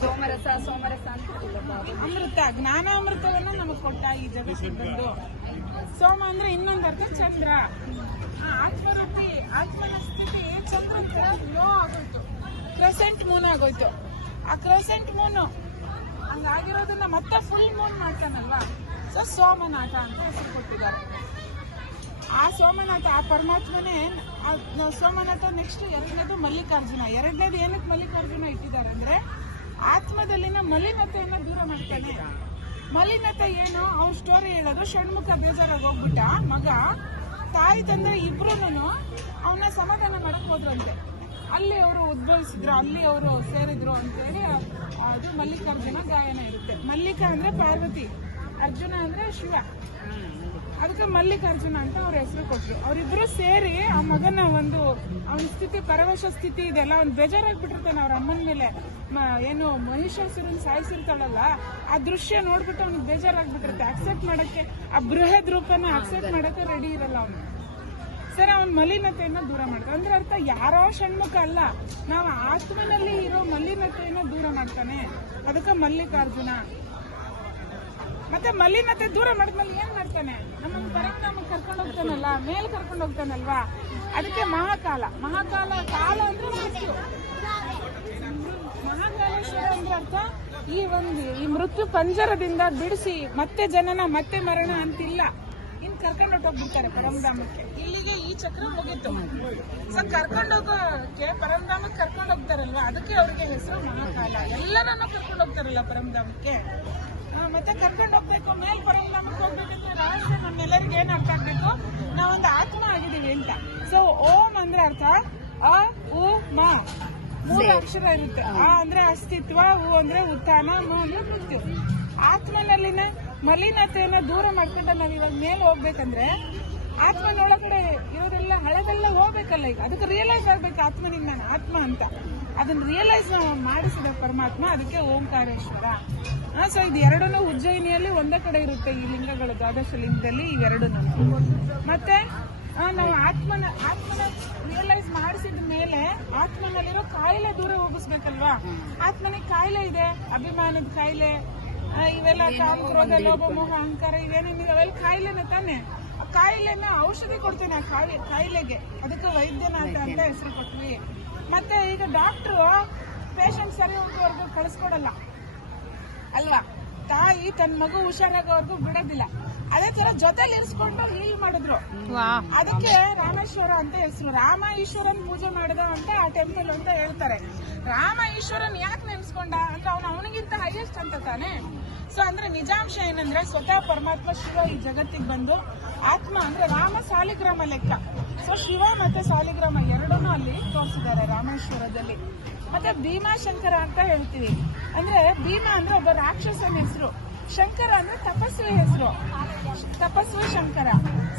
ಸೋಮರಸ ಅಮೃತ, ಜ್ಞಾನಾಮೃತವನ್ನ ನಮಗ್ ಕೊಟ್ಟ ಈ ಜಗತ್ತಿಗೆ ಬಂದು. ಸೋಮ ಅಂದ್ರೆ ಇನ್ನೊಂದು ಅರ್ಥ ಚಂದ್ರ. ಆತ್ಮರೂಪಿ ಆತ್ಮನ ಸ್ಥಿತಿ ಚಂದ್ರ ಲೋ ಆಗೋಯ್ತು, ಕ್ರೆಸೆಂಟ್ ಮೂನ್ ಆಗೋಯ್ತು. ಆ ಕ್ರೆಸೆಂಟ್ ಮೂನ್ ಹಂಗಾಗಿರೋದನ್ನ ಮತ್ತೆ ಫುಲ್ ಮೂನ್ ಮಾಡ್ತಾನಲ್ವಾ, ಸೊ ಸೋಮನಾಥ ಅಂತ ಹೆಸರು ಕೊಟ್ಟಿದ್ದಾರೆ. ಆ ಸೋಮನಾಥ, ಆ ಪರಮಾತ್ಮನೇ ಸೋಮನಾಥ. ನೆಕ್ಸ್ಟ್ ಎರಡನೇದು ಮಲ್ಲಿಕಾರ್ಜುನ. ಎರಡನೇದು ಏನಕ್ಕೆ ಮಲ್ಲಿಕಾರ್ಜುನ ಇಟ್ಟಿದ್ದಾರೆ ಅಂದ್ರೆ ಆತ್ಮದಲ್ಲಿನ ಮಲಿನತೆಯನ್ನ ದೂರ ಮಾಡ್ತಾನೆ. ಮಲಿನತೆ ಏನು, ಅವ್ರ ಸ್ಟೋರಿ ಹೇಳೋದು, ಷಣ್ಮುಖ ಬೇಜಾರಾಗಿ ಹೋಗ್ಬಿಟ್ಟ ಮಗ, ತಾಯಿ ತಂದೆ ಇಬ್ರುನು ಅವನ್ನ ಸಮಾಧಾನ ಮಾಡಕ್ ಹೋದ್ರಂತೆ. ಅಲ್ಲಿ ಅವರು ಉದ್ಭವಿಸಿದ್ರು, ಅಲ್ಲಿ ಅವರು ಸೇರಿದ್ರು ಅಂತೇಳಿ ಅದು ಮಲ್ಲಿಕಾರ್ಜುನ ಗಾಯನ ಇರುತ್ತೆ. ಮಲ್ಲಿಕಾ ಅಂದ್ರೆ ಪಾರ್ವತಿ, ಅರ್ಜುನ ಅಂದ್ರೆ ಶಿವ, ಅದಕ್ಕೆ ಮಲ್ಲಿಕಾರ್ಜುನ ಅಂತ ಅವ್ರ ಹೆಸರು ಕೊಟ್ರು. ಅವರಿಬ್ರು ಸೇರಿ ಆ ಮಗನ ಒಂದು ಅವನ ಸ್ಥಿತಿ, ಪರವಶ ಸ್ಥಿತಿ ಇದೆಲ್ಲ, ಅವ್ನು ಬೇಜಾರಾಗ್ಬಿಟ್ಟಿರ್ತಾನೆ ಅವ್ರ ಅಮ್ಮನ ಮೇಲೆ. ಏನು ಮಹಿಷಾಸುರನ್ ಸಾಯಿಸಿರ್ತಾಳಲ್ಲ, ಆ ದೃಶ್ಯ ನೋಡ್ಬಿಟ್ಟು ಅವ್ನಿಗೆ ಬೇಜಾರಾಗ್ಬಿಟ್ಟಿರುತ್ತೆ. ಅಕ್ಸೆಪ್ಟ್ ಮಾಡಕ್ಕೆ, ಆ ಬೃಹದ್ ರೂಪನ ಅಕ್ಸೆಪ್ಟ್ ಮಾಡಕ್ಕೆ ರೆಡಿ ಇರಲ್ಲ ಅವನು. ಸರ್, ಅವನ ಮಲಿನತೆಯನ್ನ ದೂರ ಮಾಡ್ತಾನೆ ಅಂದ್ರೆ ಅರ್ಥ ಯಾರೋ ಷಣ್ಮುಖ ಅಲ್ಲ, ನಾವು ಆತ್ಮನಲ್ಲಿ ಇರೋ ಮಲಿನತೆಯನ್ನ ದೂರ ಮಾಡ್ತಾನೆ, ಅದಕ್ಕೆ ಮಲ್ಲಿಕಾರ್ಜುನ. ಮತ್ತೆ ಮಲಿನತೆ ದೂರ ಮಾಡಿದ್ಮೇಲೆ ಏನ್ ಮಾಡ್ತಾನೆ, ನಮ್ಮನ್ನ ಪರಮಾತ್ಮ ಕರ್ಕೊಂಡು ಹೋಗ್ತಾನಲ್ಲ, ಮೇಲ್ ಕರ್ಕೊಂಡು ಹೋಗ್ತಾನಲ್ವಾ, ಅದಕ್ಕೆ ಮಹಾಕಾಲ. ಮಹಾಕಾಲ ಕಾಲ ಅಂದ್ರೆ ಮೃತ್ಯು. ಮಹಾಕಾಲೇಶ್ವರ ಅಂದ್ರೆ ಅರ್ಥ ಈ ಮೃತ್ಯು ಪಂಜರದಿಂದ ಬಿಡಿಸಿ ಮತ್ತೆ ಜನನ ಮತ್ತೆ ಮರಣ ಅಂತಿಲ್ಲ, ಇನ್ ಕರ್ಕೊಂಡು ಹೊಟ್ಟೋಗ್ಬಿಡ್ತಾರೆ ಪರಮಧಾಮಕ್ಕೆ. ಇಲ್ಲಿಗೆ ಈ ಚಕ್ರ ಮುಗೀತು. ಸೊ ಕರ್ಕೊಂಡೋಗೋಕೆ ಪರಮಧಾಮಕ್ಕೆ ಕರ್ಕೊಂಡು ಹೋಗ್ತಾರಲ್ವಾ, ಅದಕ್ಕೆ ಅವ್ರಿಗೆ ಹೆಸರು ಮಹಾಕಾಲ. ಎಲ್ಲರನ್ನೂ ಕರ್ಕೊಂಡು ಹೋಗ್ತಾರಲ್ಲ ಪರಮಧಾಮಕ್ಕೆ. ಮತ್ತೆ ಕರ್ಕೊಂಡು ಹೋಗ್ಬೇಕು, ಮೇಲ್ ಪರಮಧಾಮಕ್ಕೆ ಹೋಗ್ಬೇಕಂದ್ರೆ ರಹಸ್ಯ ನಮ್ಮೆಲ್ಲರಿಗೆ ಏನ್ ಅರ್ಥ ಆಗ್ಬೇಕು, ನಾವೊಂದು ಆತ್ಮ ಆಗಿದೀವಿ ಅಂತ. ಸೊ ಓಂ ಅಂದ್ರೆ ಅರ್ಥ ಅ ಉ ಮ, 3 ಅಕ್ಷರ ಇರುತ್ತೆ. ಆ ಅಂದ್ರೆ ಅಸ್ತಿತ್ವ, ಉ ಅಂದ್ರೆ ಉತ್ಥಾನ, ಮ ಅಂದ್ರೆ ಮೃತ್ಯು. ಆತ್ಮನಲ್ಲಿನ ಮಲಿನತೆಯನ್ನ ದೂರ ಮಾಡ್ಕೊಂಡ ನಾವ್ ಇವಾಗ ಮೇಲೆ ಹೋಗ್ಬೇಕಂದ್ರೆ ಆತ್ಮನೊಳಗಡೆ ಇರೋದೆಲ್ಲ ಹಳೆದೆಲ್ಲ ಹೋಗ್ಬೇಕಲ್ಲ. ಈಗ ಅದಕ್ಕೆ ರಿಯಲೈಸ್ ಆಗ್ಬೇಕು ಆತ್ಮನಿಂದ ನಾನು ಆತ್ಮ ಅಂತ. ಅದನ್ನ ರಿಯಲೈಸ್ ಮಾಡಿಸಿದ ಪರಮಾತ್ಮ, ಅದಕ್ಕೆ ಓಂಕಾರೇಶ್ವರ. ಸೊ ಇದು ಎರಡನ್ನೂ ಉಜ್ಜಯಿನಿಯಲ್ಲಿ ಒಂದೇ ಕಡೆ ಇರುತ್ತೆ, ಈ ಲಿಂಗಗಳು, ದ್ವಾದಶ ಲಿಂಗದಲ್ಲಿ ಇವೆರಡನ್ನೂ. ಮತ್ತೆ ನಾವು ಆತ್ಮನ ರಿಯಲೈಸ್ ಮಾಡಿಸಿದ ಮೇಲೆ ಆತ್ಮನಲ್ಲಿರೋ ಕಾಯಿಲೆ ದೂರ ಹೋಗಿಸ್ಬೇಕಲ್ವಾ. ಆತ್ಮನಿಗೆ ಕಾಯಿಲೆ ಇದೆ, ಅಭಿಮಾನದ ಕಾಯಿಲೆ, ಇವೆಲ್ಲ ಕಾಮ, ಕ್ರೋಧ, ಲೋಭ, ಮೋಹ, ಅಹಂಕಾರ, ಇವೇನೇನು ಅವೆಲ್ಲ ಕಾಯಿಲೆನ ತಾನೆ. ಆ ಕಾಯಿಲೆನ ಔಷಧಿ ಕೊಡ್ತೇನೆ ಆ ಕಾಯಿಲೆಗೆ, ಅದಕ್ಕೆ ವೈದ್ಯನಾಥ ಅಂತ ಹೆಸರು ಕೊಟ್ವಿ. ಮತ್ತೆ ಈಗ ಡಾಕ್ಟ್ರು ಪೇಷಂಟ್ ಸರಿ ಹೋಗೋವರೆಗೂ ಕಳಿಸ್ಕೊಡಲ್ಲ ಅಲ್ವಾ, ತಾಯಿ ತನ್ನ ಮಗು ಹುಷಾರಾಗೋವರೆಗೂ ಬಿಡೋದಿಲ್ಲ. ಅದೇ ತರ ಜೊತೆಲಿ ಇರಿಸ್ಕೊಂಡು ಹೀಲ್ ಮಾಡಿದ್ರು, ಅದಕ್ಕೆ ರಾಮೇಶ್ವರ ಅಂತ ಹೆಸರು. ರಾಮ ಈಶ್ವರನ್ ಪೂಜೆ ಮಾಡಿದ ಅಂತ ಆ ಟೆಂಪಲ್ ಅಂತ ಹೇಳ್ತಾರೆ. ರಾಮ ಈಶ್ವರನ್ ಯಾಕೆ ನೆನ್ಸ್ಕೊಂಡ ಅಂದ್ರೆ ಅವನಿಗಿಂತ ಹೈಯೆಸ್ಟ್ ಅಂತ ತಾನೆ. ಸೊ ಅಂದ್ರೆ ನಿಜಾಂಶ ಏನಂದ್ರೆ ಸ್ವತಃ ಪರಮಾತ್ಮ ಶಿವ ಈ ಜಗತ್ತಿಗೆ ಬಂದು ಆತ್ಮ ಅಂದ್ರೆ ರಾಮ ಸಾಲಿಗ್ರಾಮ ಲೆಕ್ಕ. ಸೊ ಶಿವ ಮತ್ತೆ ಸಾಲಿಗ್ರಾಮ ಎರಡನ್ನೂ ಅಲ್ಲಿ ತೋರಿಸಿದ್ದಾರೆ ರಾಮೇಶ್ವರದಲ್ಲಿ. ಮತ್ತೆ ಭೀಮಾಶಂಕರ ಅಂತ ಹೇಳ್ತೀವಿ. ಅಂದ್ರೆ ಭೀಮ ಅಂದ್ರೆ ಒಬ್ಬ ರಾಕ್ಷಸನ ಹೆಸರು, ಶಂಕರ ಅಂದ್ರೆ ತಪಸ್ವಿ ಹೆಸರು, ತಪಸ್ವಿ ಶಂಕರ.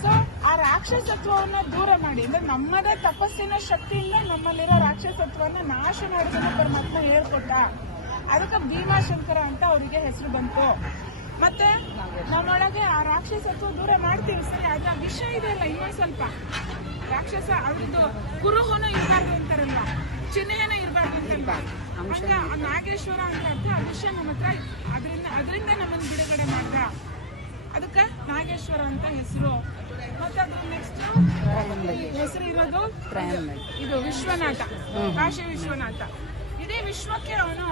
ಸೊ ಆ ರಾಕ್ಷಸತ್ವವನ್ನ ದೂರ ಮಾಡಿ, ಅಂದ್ರೆ ನಮ್ಮದೇ ತಪಸ್ಸಿನ ಶಕ್ತಿಯಿಂದ ನಮ್ಮಲ್ಲಿರೋ ರಾಕ್ಷಸತ್ವವನ್ನ ನಾಶ ಮಾಡೋದನ್ನ ಪರಮಾತ್ಮ ಹೇಳ್ಕೊಟ್ಟ. ಅದಕ್ಕೆ ಭೀಮಾಶಂಕರ ಅಂತ ಅವರಿಗೆ ಹೆಸರು ಬಂತು. ಮತ್ತೆ ನಮ್ಮೊಳಗೆ ಆ ರಾಕ್ಷಸತ್ವ ದೂರ ಮಾಡ್ತೀವಿ ಸರಿ, ಅದ್ರ ವಿಷ ಇದೆಯಲ್ಲ ಇನ್ನೊಂದ್ ಸ್ವಲ್ಪ ರಾಕ್ಷಸ, ಅವ್ರದ್ದು ಕುರುಹುನು ಇರಬಾರ್ದು ಅಂತಾರಲ್ಲ, ಚಿಹ್ನೆಯನ್ನ ಇರಬಾರ್ದು ಅಂತಲ್ವಾ, ಹಂಗ ನಾಗೇಶ್ವರ ಅಂತ ಅರ್ಥ. ಆ ವಿಷಯ ನಮ್ಮ ಹತ್ರ ಅದರಿಂದ ನಮ್ಮನ್ನು ಬಿಡುಗಡೆ ಮಾಡ್ದ, ಅದಕ್ಕೆ ನಾಗೇಶ್ವರ ಅಂತ ಹೆಸರು. ಮತ್ತೆ ಅದ್ರ ನೆಕ್ಸ್ಟ್ ಹೆಸರು ಇರೋದು ಇದು ವಿಶ್ವನಾಥ, ಕಾಶಿ ವಿಶ್ವನಾಥ. ಇಡೀ ವಿಶ್ವಕ್ಕೆ ಅವನು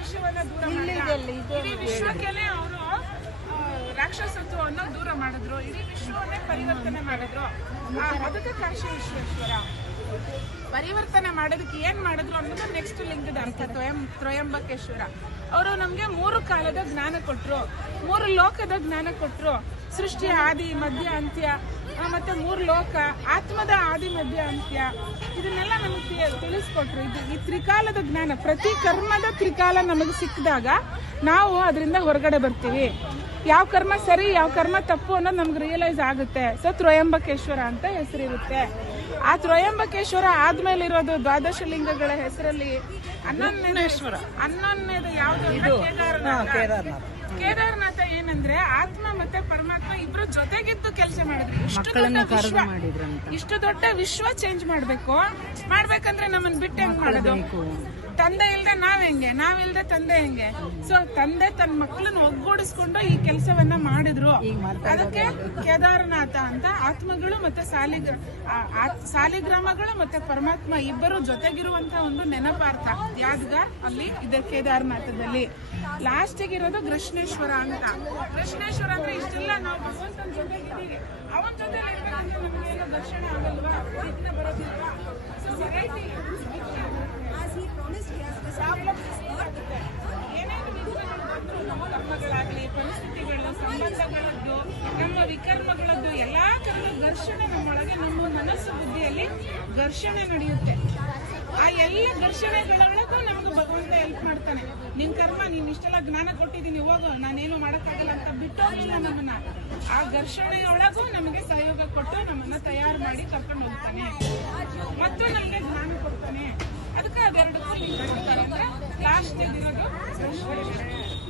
ವಿಶ್ವವನ್ನ ದೂರ ಮಾಡಿದ, ಇಡೀ ವಿಶ್ವಕ್ಕೆನೆ ಅವರು ರಾಕ್ಷಸತ್ವವನ್ನು ದೂರ ಮಾಡಿದ್ರು, ಇಡೀ ವಿಶ್ವವನ್ನೇ ಪರಿವರ್ತನೆ ಮಾಡಿದ್ರು. ಅದಕ್ಕೆ ಕಾಶಿ ವಿಶ್ವೇಶ್ವರ. ಪರಿವರ್ತನೆ ಮಾಡೋದಕ್ಕೆ ಏನ್ ಮಾಡಿದ್ರು ಅನ್ನೋದು ನೆಕ್ಸ್ಟ್ ಲಿಂಗದ ಅರ್ಥ. ತ್ರಯಂಬಕೇಶ್ವರ ಅವರು ನಮ್ಗೆ 3 ಕಾಲದ ಜ್ಞಾನ ಕೊಟ್ರು, 3 ಲೋಕದ ಜ್ಞಾನ ಕೊಟ್ರು. ಸೃಷ್ಟಿಯ ಆದಿ ಮಧ್ಯ ಅಂತ್ಯ, ಮತ್ತೆ 3 ಲೋಕ, ಆತ್ಮದ ಆದಿ ಮಧ್ಯ ಅಂತ್ಯ, ಇದನ್ನೆಲ್ಲ ನಮಗೆ ತಿಳಿಸ್ಕೊಟ್ರು. ಈ ತ್ರಿಕಾಲದ ಜ್ಞಾನ, ಪ್ರತಿ ಕರ್ಮದ ತ್ರಿಕಾಲ ನಮಗೆ ಸಿಕ್ಕಿದಾಗ ನಾವು ಅದರಿಂದ ಹೊರಗಡೆ ಬರ್ತೀವಿ. ಯಾವ ಕರ್ಮ ಸರಿ, ಯಾವ ಕರ್ಮ ತಪ್ಪು ಅನ್ನೋದು ನಮ್ಗೆ ರಿಯಲೈಸ್ ಆಗುತ್ತೆ. ಸೊ ತ್ರಯಂಬಕೇಶ್ವರ ಅಂತ ಹೆಸರಿರುತ್ತೆ. ಆ ತ್ರಯಂಬಕೇಶ್ವರ ಆದ್ಮೇಲೆ ಇರೋದು ದ್ವಾದಶ ಲಿಂಗಗಳ ಹೆಸರಲ್ಲಿ 11ನೇದು ಯಾವ್ದು, ಕೇದಾರನಾಥ. ಏನಂದ್ರೆ ಆತ್ಮ ಮತ್ತೆ ಪರಮಾತ್ಮ ಇಬ್ರು ಜೊತೆಗಿದ್ದು ಕೆಲಸ ಮಾಡಿದ್ರು. ಇಷ್ಟು ದೊಡ್ಡ ವಿಶ್ವ ಚೇಂಜ್ ಮಾಡ್ಬೇಕಂದ್ರೆ ನಮ್ಮನ್ನ ಬಿಟ್ಟು ಹೆಂಗ್ ಮಾಡೋದು, ತಂದೆ ಇಲ್ದೆ ನಾವಿಲ್ದೆ ತಂದೆ ಹೆಂಗೆ? ಸೊ ತಂದೆ ತನ್ನ ಮಕ್ಕಳನ್ನ ಒಗ್ಗೂಡಿಸ್ಕೊಂಡು ಈ ಕೆಲಸವನ್ನ ಮಾಡಿದ್ರು. ಅದಕ್ಕೆ ಕೇದಾರನಾಥ ಅಂತ ಆತ್ಮಗಳು ಮತ್ತೆ ಸಾಲಿಗ್ರಾಮಗಳು ಮತ್ತೆ ಪರಮಾತ್ಮ ಇಬ್ಬರು ಜೊತೆಗಿರುವಂತ ಒಂದು ನೆನಪಾರ್ಥ ಯಾದಗಾರ್ ಅಲ್ಲಿ ಇದೆ ಕೇದಾರನಾಥದಲ್ಲಿ. ಲಾಸ್ಟಿಗೆ ಇರೋದು ಕೃಷ್ಣೇಶ್ವರ ಅಂತ. ಕೃಷ್ಣೇಶ್ವರ ಅಂದ್ರೆ ಇಷ್ಟೆಲ್ಲ ನಾವು ಭಗವಂತನ ಜೊತೆಗಿದ್ದೀವಿ, ಅವನ ಜೊತೆ ನಮಗೇನು ದರ್ಶನ ಆಗಲ್ವಾ, ವಿಘ್ನ ಬರೋದಿಲ್ವಾ? ಸೊ ವೆರೈಟಿ ಏನೇನು ವಿಘ್ನಗಳು ಬಂದ್ರು ನಮ್ಮ ಕರ್ಮಗಳಾಗ್ಲಿ, ಪರಿಸ್ಥಿತಿಗಳು, ಸಂಬಂಧಗಳದ್ದು, ನಮ್ಮ ವಿಕರ್ಮಗಳದ್ದು ಎಲ್ಲಾ ತರದ ಘರ್ಷಣೆ ನಮ್ಮೊಳಗೆ, ನಮ್ಮ ಮನಸ್ಸು ಬುದ್ಧಿಯಲ್ಲಿ ಘರ್ಷಣೆ ನಡೆಯುತ್ತೆ. ಆ ಎಲ್ಲ ಘರ್ಷಣೆಗಳೊಳಗೂ ನಮ್ಗೆ ಭಗವಂತ ಹೆಲ್ಪ್ ಮಾಡ್ತಾನೆ. ನಿನ್ ಕರ್ಮ, ನೀನ್ ಇಷ್ಟೆಲ್ಲ ಜ್ಞಾನ ಕೊಟ್ಟಿದ್ದೀನಿ, ಹೋಗೋ, ನಾನೇನು ಮಾಡಕ್ಕಾಗಲ್ಲ ಅಂತ ಬಿಟ್ಟೋಗ್ಲಿಲ್ಲ ನಮ್ಮನ್ನ. ಆ ಘರ್ಷಣೆಯೊಳಗೂ ನಮಗೆ ಸಹಯೋಗ ಕೊಟ್ಟು ನಮ್ಮನ್ನ ತಯಾರು ಮಾಡಿ ಕರ್ಕೊಂಡು ಹೋಗ್ತಾನೆ ಮತ್ತು ನಮ್ಗೆ ಜ್ಞಾನ ಕೊಡ್ತಾನೆ. ಅದಕ್ಕೆ ಅದೆರಡಕ್ಕೂ ಲಿಂಕ್ ಕೊಡ್ತಾರೆ. ಅಂದ್ರೆ ಲಾಸ್ಟ್ ಇರೋದು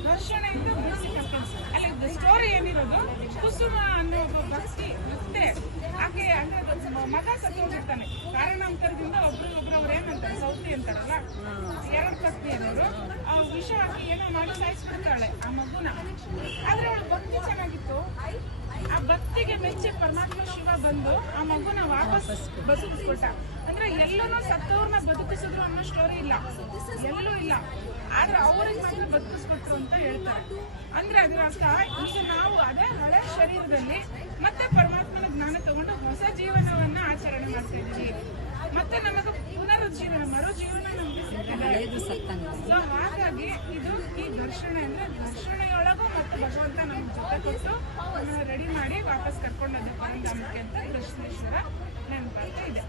ಘರ್ಷಣೆಯಿಂದ ಬಿಡಿಸಿ ಕರ್ಕೊಂಡು. ಅಲ್ಲಿ ಸ್ಟೋರಿ ಏನಿರೋದು, ಕುಸುಮ ಅನ್ನೋ ಒಬ್ಬ ಭಕ್ತಿ ಮತ್ತೆ ಆಕೆ ಅಂದ್ರೆ ಮಗ ಸತ್ತೋಗಿರ್ತಾನೆ ಕಾರಣಾಂತರದಿಂದ. ಒಬ್ರು ಅವ್ರು ಏನಂತಾರೆ, ಸೌತಿ ಅಂತಾರಲ್ಲ, ಎರಡು ಪತ್ನಿ ಅನ್ನೋರು ಆ ವಿಷ ಹಾಕಿ ಏನೋ ಮಾಡಿ ಸಾಯಿಸ್ಬಿಡ್ತಾಳೆ ಆ ಮಗುನ. ಆದ್ರೆ ಅವಳು ಭಕ್ತಿ ಚೆನ್ನಾಗಿತ್ತು. ಆ ಭಕ್ತಿಗೆ ಮೆಚ್ಚಿ ಪರಮಾತ್ಮ ಶಿವ ಬಂದು ಆ ಮಗುನ ವಾಪಸ್ ಬದುಕಿಸ್ಕೊಟ್ಟ. ಅಂದ್ರೆ ಎಲ್ಲರೂ ಸತ್ತವ್ರನ್ನ ಬದುಕಿಸಿದ್ರು ಅನ್ನೋ ಸ್ಟೋರಿ ಇಲ್ಲ, ಎಲ್ಲೂ ಇಲ್ಲ. ಆದ್ರೆ ಅವ್ರಿಗೆ ಮಾತ್ರ ಬದುಕಿಸ್ಕೊಟ್ರು ಅಂತ ಹೇಳ್ತಾರೆ. ಅಂದ್ರೆ ಅದರ ಅರ್ಥ, ಈಗ ನಾವು ಅದೇ ಹಳೆ ಶರೀರದಲ್ಲಿ ಮತ್ತೆ ಪರಮಾತ್ಮನ ಜ್ಞಾನ ತಗೊಂಡು ಹೊಸ ಜೀವನವನ್ನ ಆಚರಣೆ ಮಾಡ್ತಾ ಇದ್ದೀವಿ. ಮತ್ತೆ ನಮಗೆ ಪುನರುಜ್ಜೀವನ ಮರು ಜೀವನ ನಮ್ಗೆ ಸಿಕ್ಕಿದೆ. ಸೊ ಹಾಗಾಗಿ ಇದು ಈ ಘರ್ಷಣೆ ಅಂದ್ರೆ ಘರ್ಷಣೆಯೊಳಗೂ ಮತ್ತೆ ಭಗವಂತ ನಮ್ಗೆ ಜೊತೆ ಕೊಟ್ಟು ರೆಡಿ ಮಾಡಿ ವಾಪಸ್ ಕರ್ಕೊಂಡೋದ ಪರಂಧಾಮಕ್ಕೆ ಅಂತ ಕೃಷ್ಣೇಶ್ವರ ನೆನಪಾಗ್ತಾ ಇದೆ.